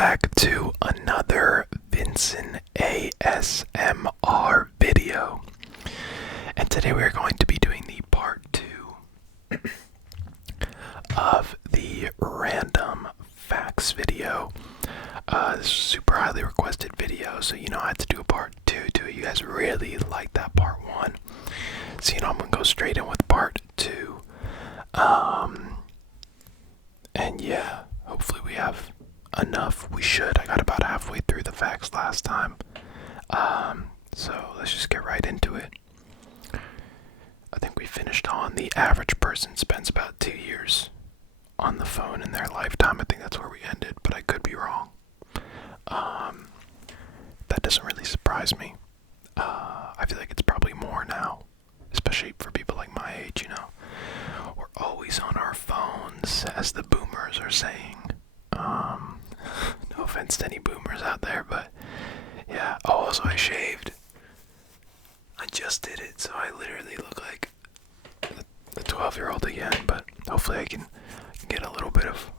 back to another Vincent ASMR video. And today we are going to be doing the part 2 of the random facts video. This is a super highly requested video, so I had to do a part 2 to it. You guys really liked that part 1. So I'm going to go straight in with part 2. And yeah, hopefully we have enough. We should. I got about halfway through the facts last time. So let's just get right into it. I think we finished on the average person spends about 2 years on the phone in their lifetime. I think that's where we ended, but I could be wrong. That doesn't really surprise me. I feel like it's probably more now, especially for people like my age, We're always on our phones, as the boomers are saying. No offense to any boomers out there, but yeah. Oh, also I shaved. I just did it, so I literally look like a 12-year-old again, but hopefully I can get a little bit of,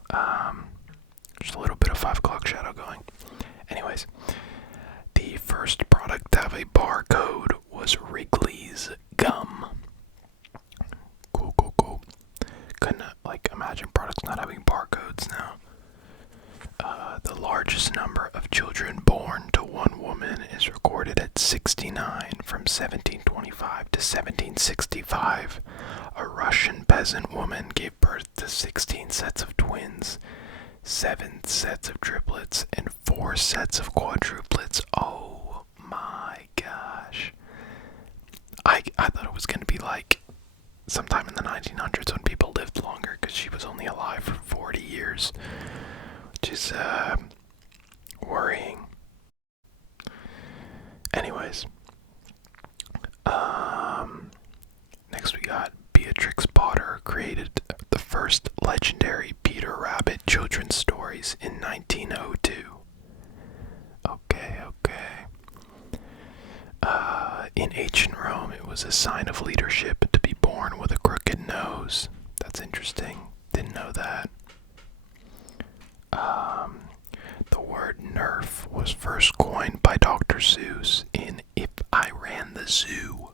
just a little bit of 5 o'clock shadow going. Anyways, the first product to have a barcode was Wrigley's gum. Cool. Couldn't, imagine products not having barcodes now. The largest number of children born to one woman is recorded at 69 from 1725 to 1765. A Russian peasant woman gave birth to 16 sets of twins, 7 sets of triplets, and 4 sets of quadruplets. Oh my gosh. I thought it was going to be like sometime in the 1900s when people lived longer, because she was only alive for 40 years, which is worrying. Anyways, next we got Beatrix Potter created the first legendary Peter Rabbit children's stories in 1902. Okay. In ancient Rome, it was a sign of leadership to be born with a crooked nose. That's interesting. Didn't know that. The word nerf was first coined by Dr. Seuss in If I Ran the Zoo.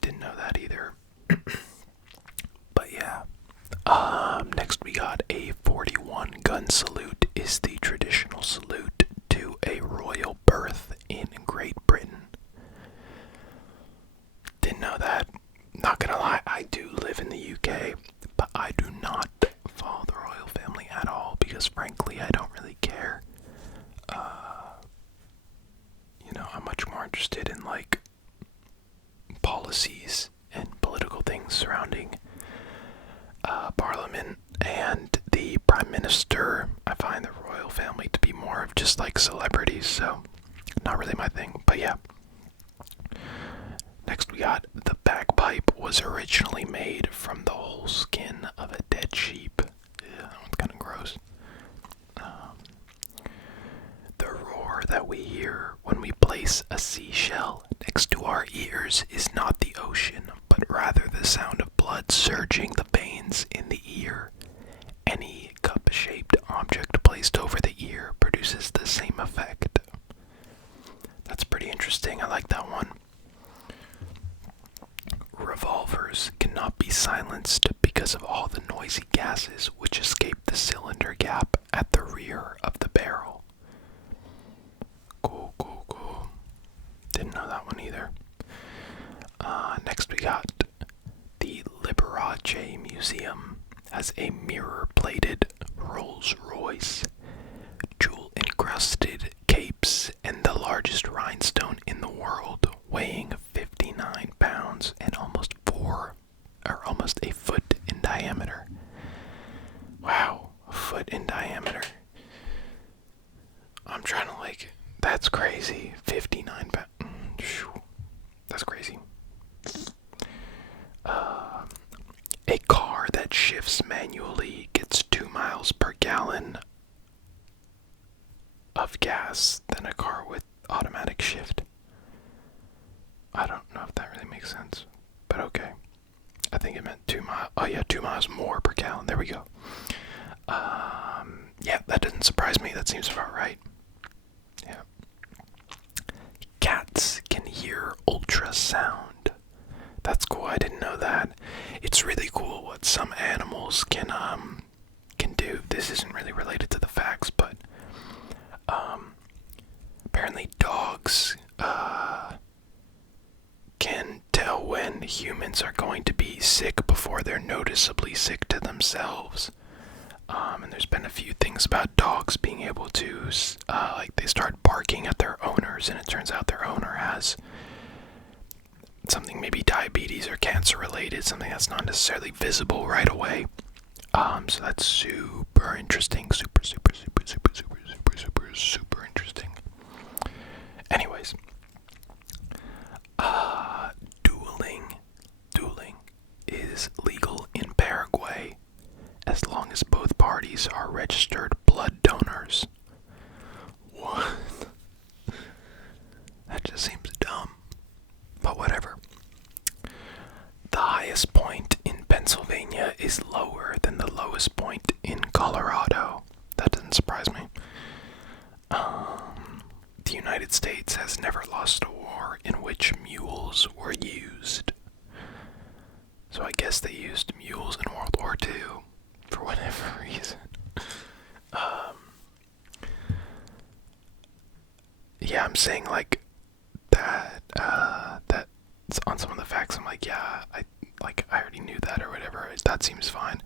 Didn't know that either. But yeah. Next we got a 41 gun salute is the traditional salute to a royal birth in Great Britain. Didn't know that. Not gonna lie, I do live in the UK, but I do not follow the royal family at all, because frankly I don't really care. I'm much more interested in policies and political things surrounding Parliament and the Prime Minister. I find the royal family to be more of just celebrities, so not really my thing, but yeah. Next we got the bagpipe was originally made from the whole skin of a dead sheep. Yeah, that one's kind of gross. The roar that we hear when we place a seashell next to our ears is not the ocean, but rather the sound of blood surging the veins in the ear. Any cup-shaped object placed over the ear produces the same effect. That's pretty interesting. I like that one. Revolvers cannot be silenced because of all the noisy gases which escape the cylinder gap at the rear of the barrel. Cool. Didn't know that one either. Next we got the Liberace Museum has a mirror-plated Rolls-Royce, jewel-encrusted capes, and the largest rhinestone in the world, weighing 59 pounds and almost a foot in diameter. Wow, a foot in diameter. I'm trying to that's crazy. 59 pounds. That's crazy. A car that shifts manually gets 2 miles per gallon of gas than a car with automatic shift. I don't know if that really makes sense, but okay. I think it meant 2 miles. Oh yeah, 2 miles more per gallon. There we go. Yeah, that doesn't surprise me. That seems about right. Yeah. Cats can hear ultrasound. That's cool. I didn't know that. It's really cool what some animals can do. This isn't really related to the facts, but apparently dogs can tell when humans are going to be sick before they're noticeably sick to themselves. And there's been a few things about dogs being able to, like, they start barking at their owners, and it turns out their owner has something, maybe diabetes or cancer related, something that's not necessarily visible right away. So that's super interesting. Super interesting. Anyways, dueling is legal in Paraguay as long as both parties are registered blood donors. What? That just seems dumb. But whatever. The highest point in Pennsylvania is lower than the lowest point in Colorado. That doesn't surprise me. The United States has never lost a war in which mules were used. So I guess they used mules in World War II for whatever reason. Yeah, I'm saying like that. That's on some of the facts. I'm like, yeah, I already knew that or whatever. That seems fine.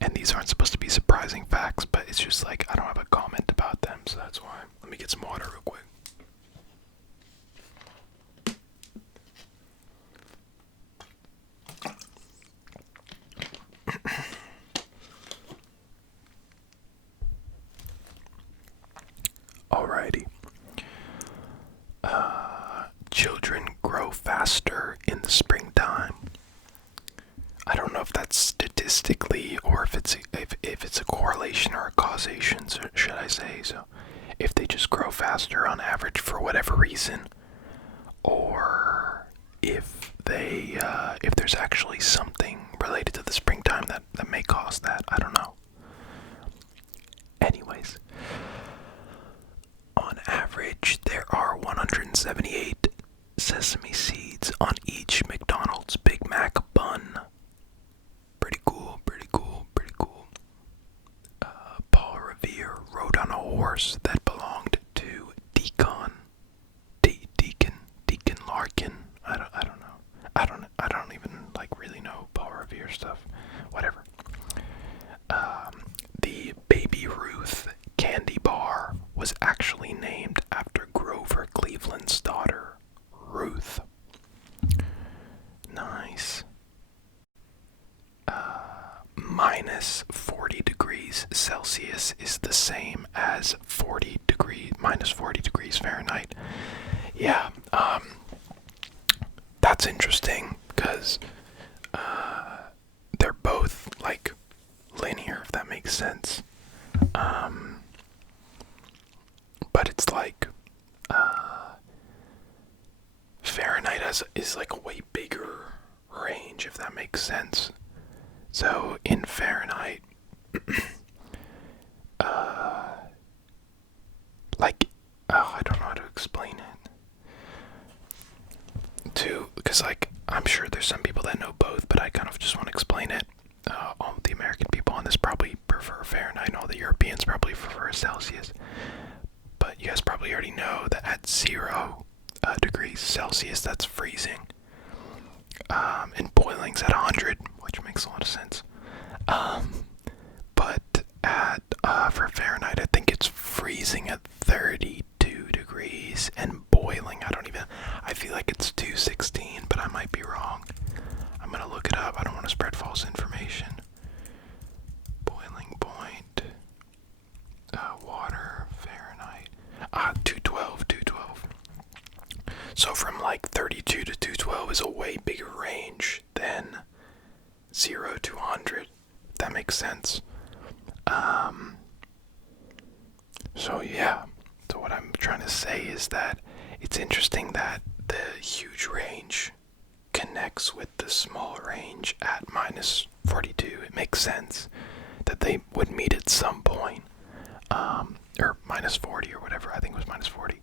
And these aren't supposed to be surprising facts, but it's just like I don't have a comment about them, so that's why. Let me get some water real quick. Alrighty. Children grow faster in the springtime. I don't know if that's statistically or if it's a correlation or a causation, should I say. So if they just grow faster on average for whatever reason, or if there's actually something related to the springtime that may cause that. I don't know. Anyways, on average, there are 178 sesame seeds on each McDonald's Big Mac bun. Pretty cool. Paul Revere rode on a horse that belonged to Deacon Larkin. I don't know. I don't even really know Paul Revere stuff. Whatever. The Baby Ruth candy bar was actually named after Grover Cleveland's daughter, Ruth. Nice. Minus 40 degrees Celsius is the same as minus 40 degrees Fahrenheit. Yeah, that's interesting because they're both like linear, if that makes sense. But it's like Fahrenheit is like a way bigger range, if that makes sense. So in Fahrenheit, I don't know how to explain it. Because I'm sure there's some people that know both, but I kind of just want to explain it. All the American people on this probably prefer Fahrenheit, and all the Europeans probably prefer Celsius. But you guys probably already know that at 0 degrees Celsius, that's freezing. And boiling's at 100, which makes a lot of sense. But for Fahrenheit, I think it's freezing at 32 degrees, and boiling, I feel like it's 216, but I might be wrong. I'm gonna look it up. I don't want to spread false information. Boiling point, water, Fahrenheit. 212. So from 32 to 212 is a way bigger range than 0 to 100. That makes sense. So yeah. So what I'm trying to say is that it's interesting that the huge range connects with the small range at minus 42. It makes sense that they would meet at some point. Or minus 40 or whatever. I think it was minus 40.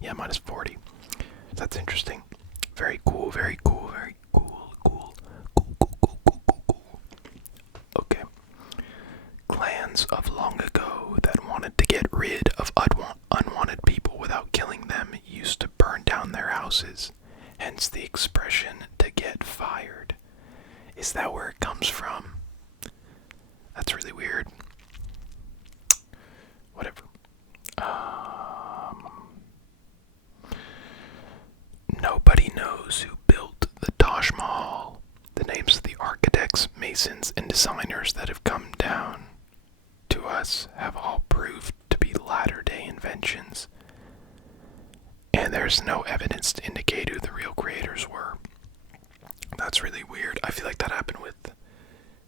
Yeah, minus 40. That's interesting. Very cool, very cool, very cool, cool. Okay. Clans of long ago that wanted to get rid of unwanted people without killing them used to burn down their houses. Hence the expression to get fired. Is that where it comes from? That's really weird. Whatever. Nobody knows who built the Taj Mahal. The names of the architects, masons, and designers that have come down to us have all proved to be latter-day inventions. And there's no evidence to indicate who the real creators were. That's really weird. I feel like that happened with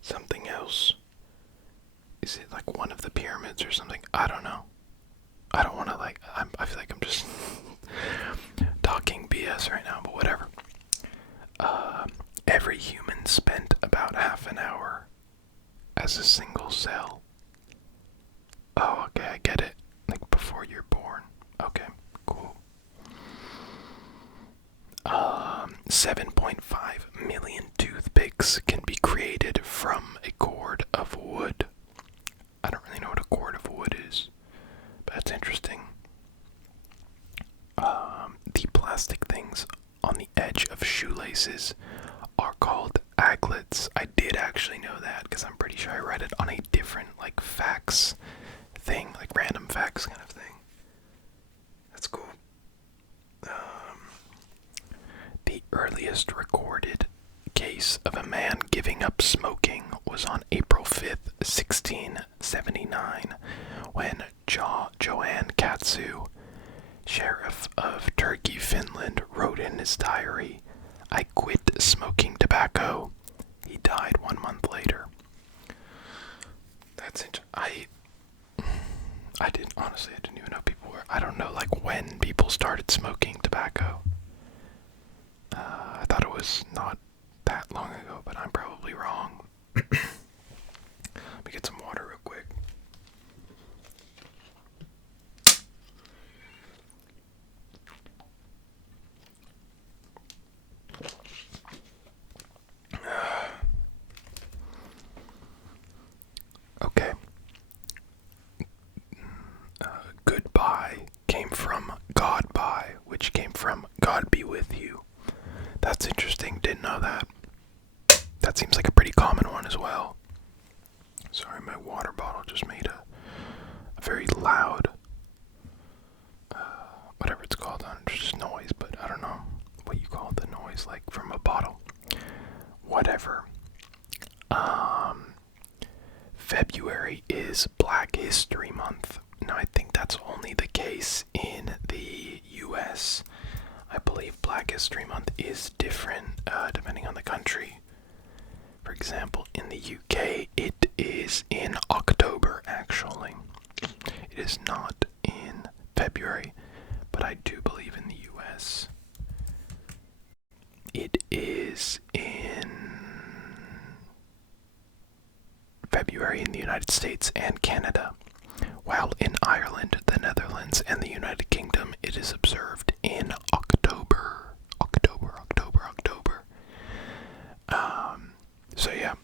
something else. Is it like one of the pyramids or something? I don't know. I don't want to I feel like I'm just talking BS right now, but whatever. Every human spent about half an hour as a single cell. Oh, okay, I get it. Like before you're born. Okay, cool. 7.5 million toothpicks can be created from a cord of wood. I don't really know what a cord of wood is, but that's interesting. The plastic things on the edge of shoelaces are called aglets. I did actually know that because I'm pretty sure I read it on a different facts thing, like random facts kind of thing. That's cool. The earliest recorded case of a man giving up smoking was on April 5th, 1679, when Johann Katsu, sheriff of Turkey, Finland, wrote in his diary, "I quit smoking tobacco." He died 1 month later. That's it. I didn't even know people were. I don't know when people started smoking tobacco. I thought it was not that long ago, but I'm probably wrong. Let me get some water real quick. Okay. Goodbye came from Godbye, which came from God be with you. That's interesting, didn't know that. That seems like a pretty common one as well. Sorry, my water bottle just made a very loud, whatever it's called, just noise, but I don't know what you call the noise, like from a bottle. Whatever. February is Black History Month. Now, I think that's only the case in the US. I believe Black History Month is different depending on the country. For example, in the UK, it is in October, actually. It is not in February, but I do believe in the US it is in February in the United States and Canada, while in Ireland, the Netherlands, and the United Kingdom, it is observed in October. So yeah,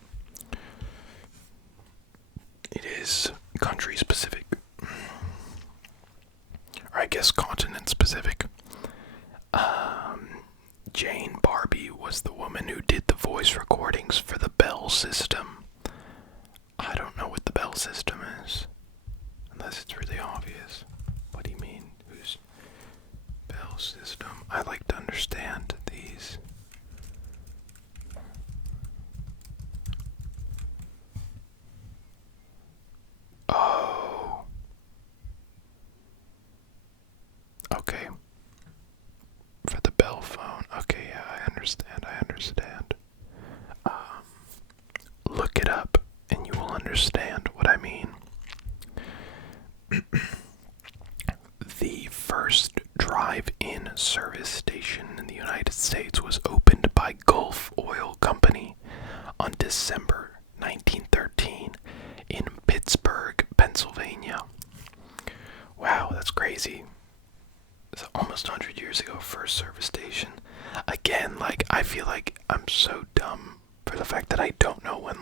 it is country specific, or I guess continent specific. Jane Barbie was the woman who did the voice recordings for the Bell system. I don't know what the Bell system is, unless it's really obvious. What do you mean? Whose Bell system? I like to understand these. Oh. Okay. For the Bell phone. Okay, yeah, I understand. Look it up and you will understand what I mean. The first drive-in service station in the United States was opened by Gulf Oil Company on December 1913 in Pittsburgh, Pennsylvania. Wow, that's crazy. It's almost 100 years ago, first service station. Again, like, I feel like I'm so dumb for the fact that I don't know when,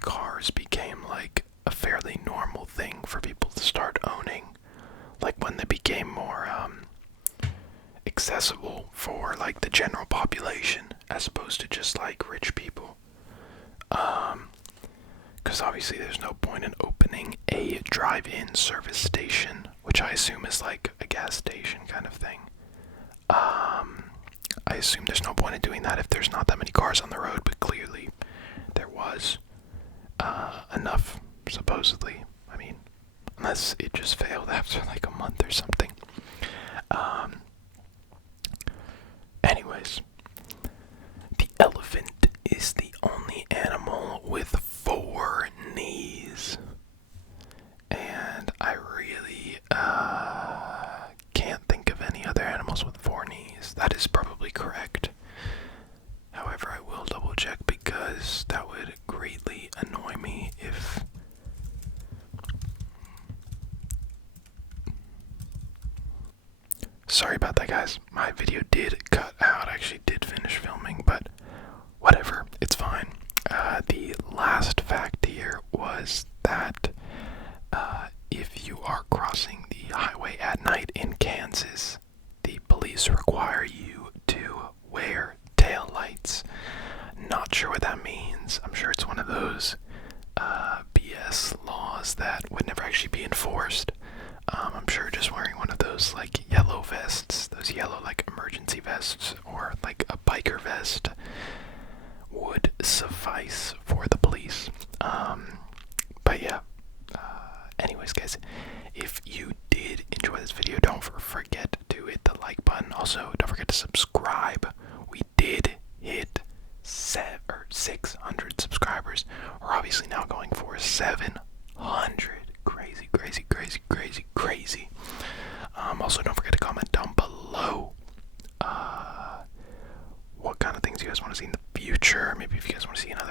cars became, like, a fairly normal thing for people to start owning. Like, when they became more, accessible for, like, the general population, as opposed to just, like, rich people. Because obviously there's no point in opening a drive-in service station, which I assume is like a gas station kind of thing. I assume there's no point in doing that if there's not that many cars on the road, but clearly there was enough, supposedly. I mean, unless it just failed after like a month or something. Anyways, the elephant is the only animal with 4 knees. And I really can't think of any other animals with 4 knees. That is probably correct. However, I will double check because that would greatly annoy me if... Sorry about that, guys. My video did cut out. I actually did finish filming, but whatever. It's fine. The last fact here was that if you are crossing the highway at night in Kansas, the police require you to wear tail lights. Not sure what that means. I'm sure it's one of those BS laws that would never actually be enforced. I'm sure just wearing one of those like yellow vests, those yellow like emergency vests, or like a biker vest would suffice for the police. But yeah. Anyways, guys, if you did enjoy this video, don't forget to hit the like button. Also, don't forget to subscribe. We did hit 600 subscribers. We're obviously now going for 700. Crazy, crazy, crazy, crazy, crazy. Also, don't forget to comment down below what kind of things you guys want to see in the future. Maybe if you guys want to see another